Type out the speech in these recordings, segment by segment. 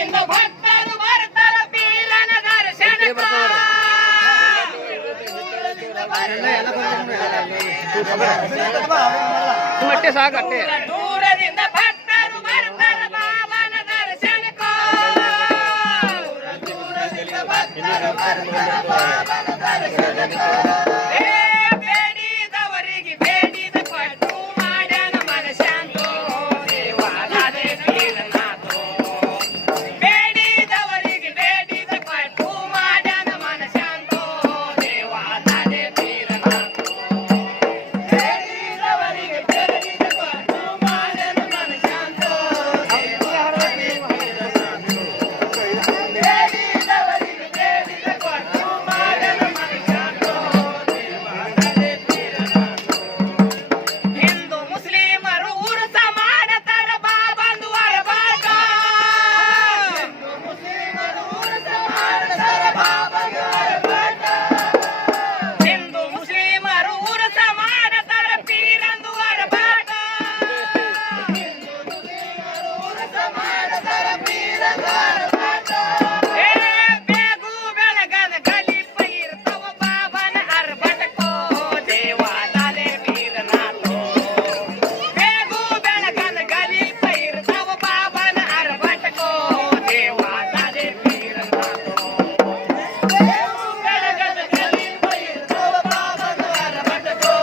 ದೂರದಿಂದ ಭಕ್ತರು ಬರ್ತಾರ ಪೀರನ ದರ್ಶನಕ್ಕ ಮಟ್ಟೆ ಸಾಕಟ್ಟೆ ದೂರದಿಂದ ಭಕ್ತರು ಬರ್ತಾರ ಬಾಬನ ದರ್ಶನಕ್ಕ ದೂರದಿಂದ ಭಕ್ತರು ಬರ್ತಾರ ಬಾಬನ ದರ್ಶನಕ್ಕ ಬೇಡಿದವರಿಗೆ ಬೇಡಿದ ಪಟ್ಟು ಮಾಡ್ಯಾನ ಮನಸ್ಯಾಂತೋ ದೇವಾಲಯ ಪೀರನಾಥೋ ಬೇಡಿದವರಿಗೆ ಬೇಡಿದ ಪಟ್ಟು ಮಾಡ್ಯಾನ ಮನಸ್ಯಾಂತೋ ದೇವಾಲಯ ಪೀರನಾಥೋ ಬೇಡಿದವರಿಗೆ ಬೇಡಿದ ಪಟ್ಟು ಮಾಡ್ಯಾನ ಮನಸ್ಯಾಂತೋ ದೇವಾಲಯ ಪೀರನಾಥೋ ಬೇಡಿದವರಿಗೆ ಬೇಡಿದ ಪಟ್ಟು ಮಾಡ್ಯಾನ ಮನಸ್ಯಾಂತೋ ದೇವಾಲಯ ಪೀರನಾಥೋ ಹಿಂದೂ ಮುಸ್ಲಿಮರು ಉರುಸ ಮಾಡತಾರ ಬಾಬಂದು ಅರಬಾಟ ಹಿಂದೂ ಮುಸ್ಲಿಮರು ಉರುಸ ಮಾಡತಾರ ಬಾಬಂದು ಅರಬಾಟ ಹಿಂದೂ ಮುಸ್ಲಿಮರು ಉರುಸ ಮಾಡತಾರ ಪೀರಂದು ಅರಬಾಟ ಹಿಂದೂ ಮುಸ್ಲಿಮರು ಉರುಸ ಮಾಡತಾರ ಪೀರಂದು ಅರಬಾಟ ಬೇಗು ಬೆಳಗನ ಗಲಿಪ ಇರ್ತಾವ ಬಾಬನ ಅರಬಾಟಕ್ಕೋ ದೇವಾಲಯ ಪೀರನಾಥೋ ಬೇಗು ಬೆಳಗನ ಗಲಿಪ ಇರ್ತಾವ ಬಾಬನ ಅರಬಾಟಕ್ಕೋ ದೇವಾಲಯ ಪೀರನಾಥೋ ಬೇಗು ಬೆಳಗನ ಗಲಿಪ ಇರ್ತಾವ ಬಾಬನ ಅರಬಾಟಕ್ಕೋ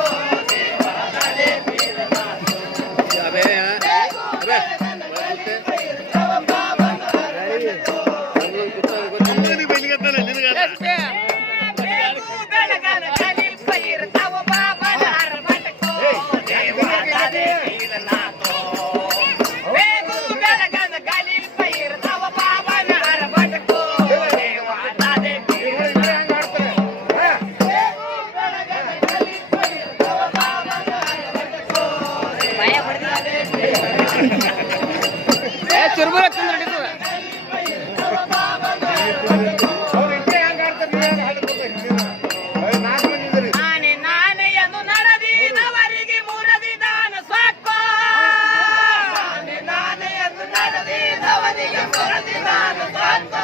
ದೇವಾಲಯ ಪೀರನಾಥೋ ಅಬೇ ಬೆಳಗನ ಗಲಿಪ ಇರ್ತಾವ ಬಾಬನ ಅರಬಾಟಕ್ಕೋ ಬೇಗು ಬೆಳಗನ ಗಲಿಪ ಇರ್ತಾವ ಬಾಬನ ಅರಬಾಟಕ್ಕೋ ದೇವಾಲಯ ಪೀರನಾಥೋ ಬೇಗು ಬೆಳಗನ ಗಲಿಪ ಇರ್ತಾವ ಬಾಬನ ಅರಬಾಟಕ್ಕೋ ದೇವಾಲಯ ಪೀರನಾಥೋ ಬೇಗು ಬೆಳಗನ ಗಲಿಪ ಇರ್ತಾವ ಬಾಬನ ಅರಬಾಟಕ್ಕೋ ದೇವಾಲಯ ಚುರುಮುರ ಚಂದ್ರ ಹಿಡಿತದ ನಾನೇ ನಾನೇ ಎಂದು ನಡೆದಿದವರಿಗೆ ಮುರದಿ ದಾನ ಸಾಕೋ ನಾನೇ ನಾನೇ ಎಂದು ನಡೆದಿದವರಿಗೆ ಮುರದಿ ದಾನ ಸಾಕೋ